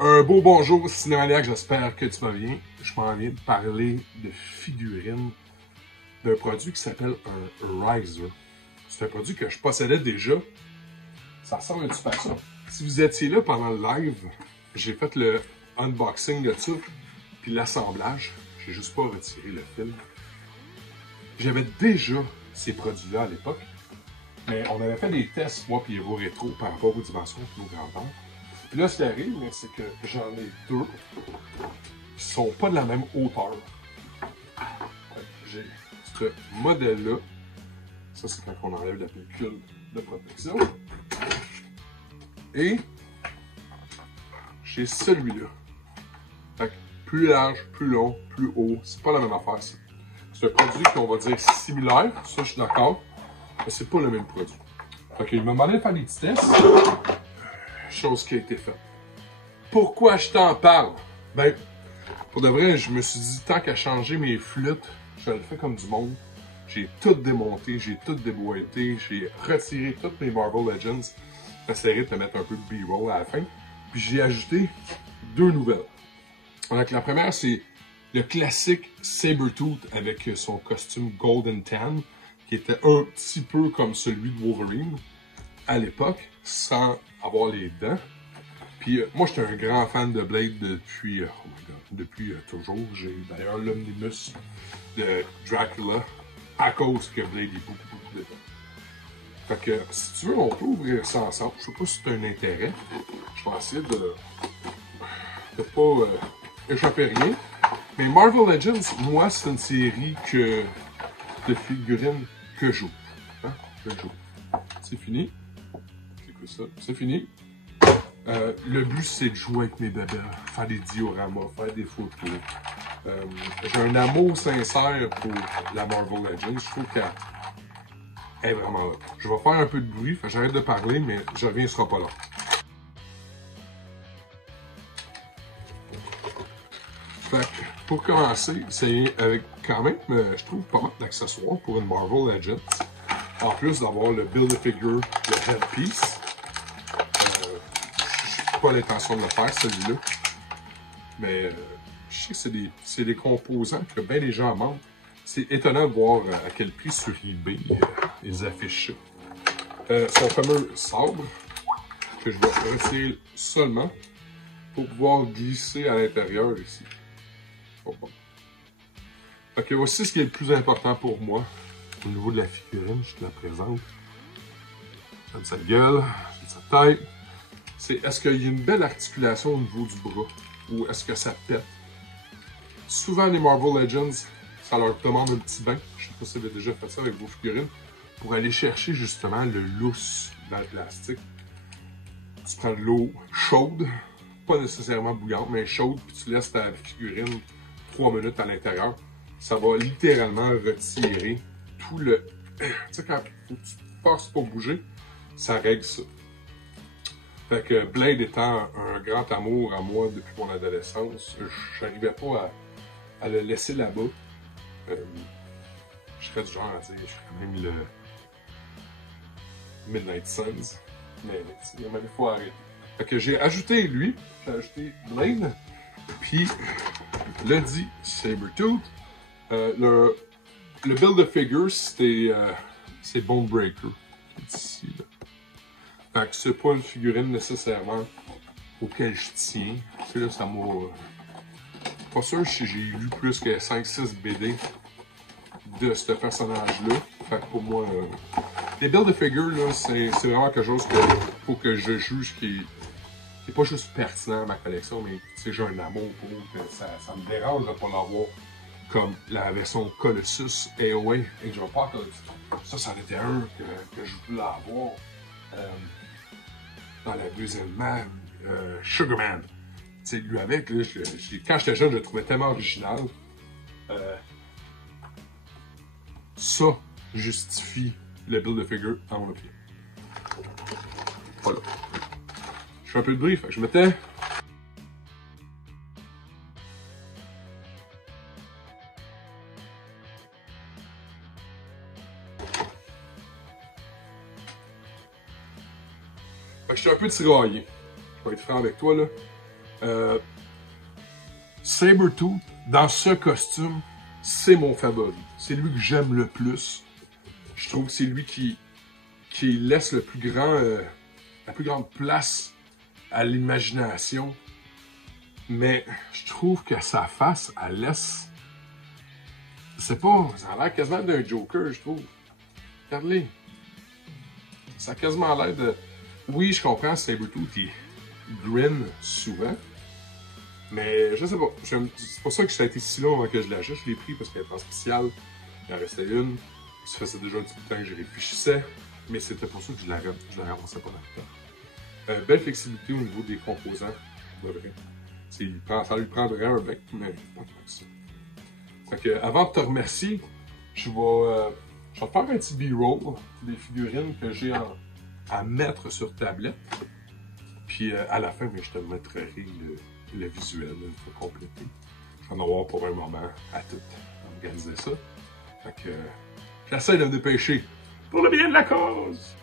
Un beau bonjour Cinémaniac, j'espère que tu vas bien. Je m'en viens de parler de figurines d'un produit qui s'appelle un Riser. C'est un produit que je possédais déjà. Ça ressemble un petit peu à ça. Si vous étiez là pendant le live, j'ai fait le unboxing de ça, puis l'assemblage. J'ai juste pas retiré le film. J'avais déjà ces produits-là à l'époque, mais on avait fait des tests, moi puis Evo Rétro, par rapport aux dimensions et aux grandeurs. Puis là, ce qui arrive, c'est que j'en ai deux qui sont pas de la même hauteur. J'ai ce modèle-là. Ça, c'est quand on enlève la pellicule de protection. Et j'ai celui-là. Fait que plus large, plus long, plus haut. C'est pas la même affaire, ça. C'est un produit qu'on va dire similaire. Ça, je suis d'accord. Mais c'est pas le même produit. Fait qu'il m'a demandé de faire des petits tests. Chose qui a été faite. Pourquoi je t'en parle? Ben, pour de vrai, je me suis dit, tant qu'à changer mes flûtes, je le fais comme du monde. J'ai tout démonté, j'ai tout déboîté, j'ai retiré toutes mes Marvel Legends. J'essaierai de te mettre un peu de B-roll à la fin. Puis j'ai ajouté deux nouvelles. Donc, la première, c'est le classique Sabretooth avec son costume Golden Tan, qui était un petit peu comme celui de Wolverine à l'époque, sans avoir les dents. Puis moi, j'étais un grand fan de Blade depuis, oh my God, depuis toujours. J'ai d'ailleurs l'Omnibus de Dracula à cause que Blade est beaucoup dedans. Fait que si tu veux, on peut ouvrir ça ensemble. Je sais pas si tu as un intérêt. Je vais essayer de pas échapper rien. Mais Marvel Legends, moi, c'est une série de figurines que j'ouvre. Hein? Que j'ouvre. C'est fini. C'est quoi ça? C'est fini. Le but, c'est de jouer avec mes bébés, faire des dioramas, faire des photos. J'ai un amour sincère pour la Marvel Legends. Je trouve qu'elle est vraiment là. Je vais faire un peu de bruit, j'arrête de parler, mais je reviens, ce sera pas long. Fait que, pour commencer, c'est avec quand même, je trouve, pas mal d'accessoires pour une Marvel Legends. En plus d'avoir le Build-A-Figure, le Headpiece. Pas l'intention de le faire, celui-là. Mais je sais que c'est des composants que bien les gens manquent. C'est étonnant de voir à quel prix sur eBay ils affichent ça. Son fameux sabre, que je vais retirer seulement pour pouvoir glisser à l'intérieur ici. Oh bon. Fait que voici ce qui est le plus important pour moi au niveau de la figurine. Je te la présente. J'aime sa gueule, j'aime sa tête. C'est est-ce qu'il y a une belle articulation au niveau du bras ou est-ce que ça pète? Souvent, les Marvel Legends, ça leur demande un petit bain. Je sais pas si vous avez déjà fait ça avec vos figurines pour aller chercher justement le lousse dans le plastique. Tu prends de l'eau chaude, pas nécessairement bouillante, mais chaude, puis tu laisses ta figurine 3 minutes à l'intérieur. Ça va littéralement retirer tout le... Tu sais, quand tu passes pour bouger, ça règle ça. Fait que Blade étant un grand amour à moi depuis mon adolescence, je n'arrivais pas à le laisser là-bas. Je serais du genre à dire, je ferais même le Midnight Suns, mais il faut arrêter. Fait que j'ai ajouté lui, j'ai ajouté Blade, puis le dit Sabretooth. Le Build-A-Figure, c'est Bone Breaker, qui est ici, là. Fait que c'est pas une figurine nécessairement auquel je tiens. Tu sais, là, ça m'a... Pas sûr si j'ai lu plus que 5-6 BD de ce personnage-là. Fait que pour moi, les Build-A-Figure, là, c'est vraiment quelque chose qu'il faut que je juge qui est pas juste pertinent à ma collection, mais tu sais, j'ai un amour pour que ça me dérange de pas l'avoir comme la version Colossus AOA et que je vais pas ça en était un que je voulais avoir. Dans la deuxième man, Sugarman. Tu sais, lui avec, là, quand j'étais jeune, je le trouvais tellement original. Ça justifie le Build-A-Figure à mon opinion. Voilà. Je fais un peu de bruit, fait que je mettais. Fait que je suis un peu tiraillé. Je vais être franc avec toi, là. Sabretooth, dans ce costume, c'est mon favori. C'est lui que j'aime le plus. Je trouve que c'est lui qui laisse le plus grand, la plus grande place à l'imagination. Mais je trouve que sa face, elle laisse... Je sais pas, ça a l'air quasiment d'un Joker, je trouve. Regardez. Ça a quasiment l'air de... Oui, je comprends, Sabretooth, il grin souvent. Mais je sais pas. C'est pour ça que ça a été si long avant que je l'achète. Je l'ai pris parce qu'elle était en spécial. Il en restait une. Ça faisait déjà un petit peu de temps que je réfléchissais. Mais c'était pour ça que je la ramassais pas dans le temps. Belle flexibilité au niveau des composants. De vrai. Ça lui prendrait un bec, mais pas tant que ça. Fait que, avant de te remercier, je vais te faire un petit B-roll des figurines que j'ai à mettre sur tablette. Puis à la fin, je te mettrai le visuel une fois complété. Je vais en avoir pour un moment à tout organiser ça. Fait que j'essaie de me dépêcher pour le bien de la cause.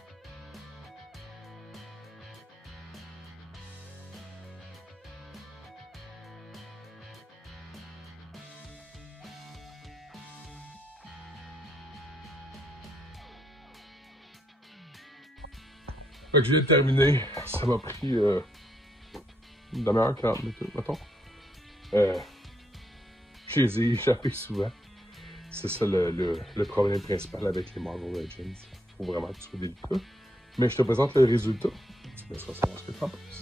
Fait que je viens de terminer. Ça m'a pris une demi-heure, 40 minutes, mettons. Je les ai échappés souvent. C'est ça le problème principal avec les Marvel Legends. Il faut vraiment que tu sois délicat. Mais je te présente le résultat. Tu me feras savoir ce que tu en penses.